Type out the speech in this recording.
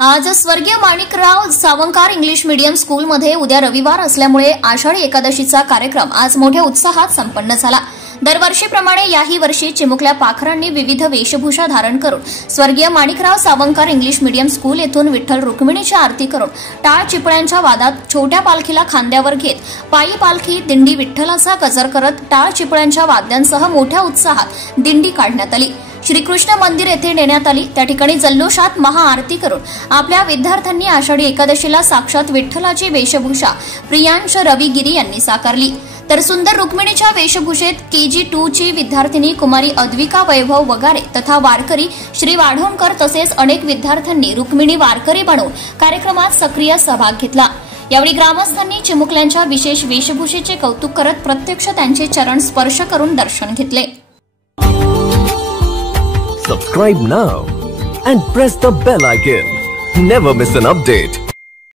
आज स्वर्गीय Manikrao सावंकार English medium स्कूलमध्ये उद्या रविवार असल्यामुळे आषाढी एकादशीचा कार्यक्रम आज मोठ्या उत्साहात संपन्न झाला। दरवर्षीप्रमाणे याही वर्षी चिमुकल्या पाखरांनी विविध वेशभूषा धारण करून स्वर्गीय माणिकराव सावंकार इंग्लिश मीडियम स्कूल येथून विठ्ठल रुक्मिणीची आरती करून टाळ चिपळ्यांच्या वादात छोट्या पालखीला खांद्यावर घेत पायी पालखी दिंडी विठ्ठलाचा गजर करत टाळ चिपळ्यांच्या वाद्यांसह मोठ्या उत्साहात दिंडी काढण्यात आली। श्रीकृष्ण मंदिर येथे नेण्यात आली। त्या ठिकाणी जल्लोषात महाआरती करून आपल्या विद्यार्थ्यांनी आषाढी एकादशीला साक्षात विठ्ठलाची वेशभूषा प्रियांश रविगिरी यांनी साकारली। तर सुंदर रुक्मिणीच्या वेशभूषेत KG2 ची विद्यार्थिनी कुमारी अद्विका वैभव वगारे तथा वारकरी श्री वाढोणकर तसेच अनेक विद्यार्थ्यांनी रुक्मिणी वारकरी बनवून कार्यक्रमात सक्रिय सहभाग घेतला। यावेळी ग्रामस्थांनी चिमुकल्यांच्या विशेष वेशभूषेचे कौतुक करत प्रत्यक्ष त्यांचे चरण स्पर्श करून दर्शन घेतले। Subscribe now and press the bell icon. Never miss an update.